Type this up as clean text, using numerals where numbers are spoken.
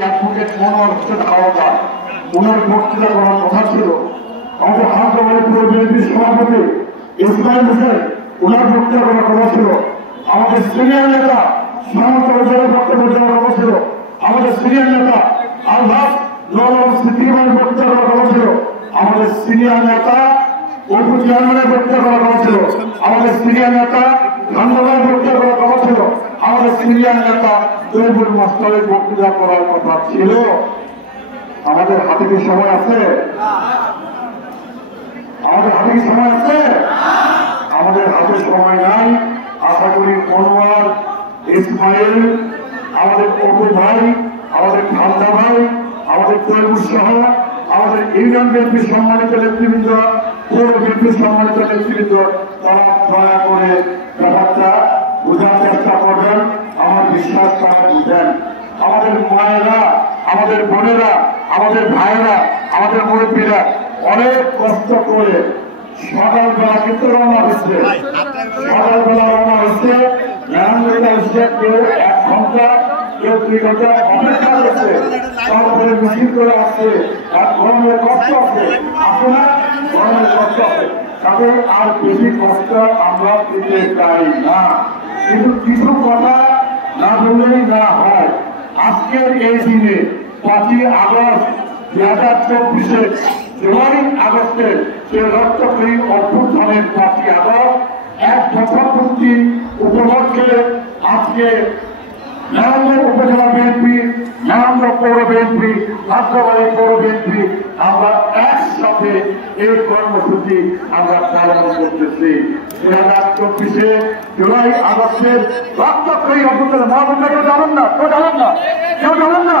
Advocate Monowar Hossain আওয়াজ ওনার বক্তৃতা করার কথা ছিল। আমাদের হাসপাতালের বিএনপির সভাপতি ইসমাইল হোসেন ওনার বক্তৃতা করার কথা ছিল। আমাদের সিনিয়র নেতা সমাজের বক্তব্য দেওয়ার কথা ছিল। আমাদের সিনিয়র নেতা আলহাজ নওয়াব সিদ্দিকীর বক্তৃতা করার কথা ছিল। আমাদের সিনিয়র নেতা অপু চেয়ারম্যানের বক্তৃতা করার কথা ছিল। আমাদের সিনিয়র নেতা ধন্যবাদ বক্তৃতা করার কথা ছিল। আমাদের সিনিয়র নেতা তৈবুল মাস্টারের বক্তৃতা করার কথা ছিল। আমাদের হাতে কি সময় আছে? আমাদের হাতে কি সময় আছে? আমাদের হাতে সময় নাই। আশা করি মনোয়ার, ইসমাইল, আমাদের অপু ভাই, আমাদের ঠান্ডা ভাই, আমাদের তৈবুল সহ আমাদের ইউনিয়ন বিএনপির সম্মানিত নেতৃবৃন্দ, পৌর বিএনপির সম্মানিত নেতৃবৃন্দ, তারা দয়া করে ব্যাপারটা বোঝার চেষ্টা করবেন। আমার বিশ্বাস তারা বুঝেন। আমাদের মায়েরা, আমাদের বোনেরা, আমাদের ভাইয়েরা, আমাদের মুরব্বীরা অনেক কষ্ট করে সকালবেলা কিন্তু রওনা হচ্ছে। সকালবেলা রওনা হচ্ছে, নারায়ণগঞ্জে এসে কেউ 1 ঘন্টা, কেউ 2 ঘন্টা অপেক্ষা করছে, তারপরে মিছিল করে আসছে। গরমের কষ্ট আছে, আসে না? গরমের কষ্ট আছে, তাদের আর বেশি কষ্ট আমরা পেতে চাই না। কিন্তু কিছু কথা না বললেই না হয়। আজকের এই দিনে 5ই আগস্ট 2024 জুলাই আগস্টের যে রক্তক্ষয়ী অভ্যুত্থানের 5ই আগস্ট 1 বছর পূর্তি উপলক্ষে আজকে নারায়ণগঞ্জ উপজেলা বিএনপি, নারায়ণগঞ্জ পৌর বিএনপি, হাসপাতাল পৌর বিএনপি আমরা একসাথে এই কর্মসূচি আমরা পালন করতেছি। 2024 জুলাই আগস্টের রক্তক্ষয়ী অভ্যুত্থানের মহাবন্ধা কেউ জানেন না? কেউ জানেন না? কেউ জানেন না?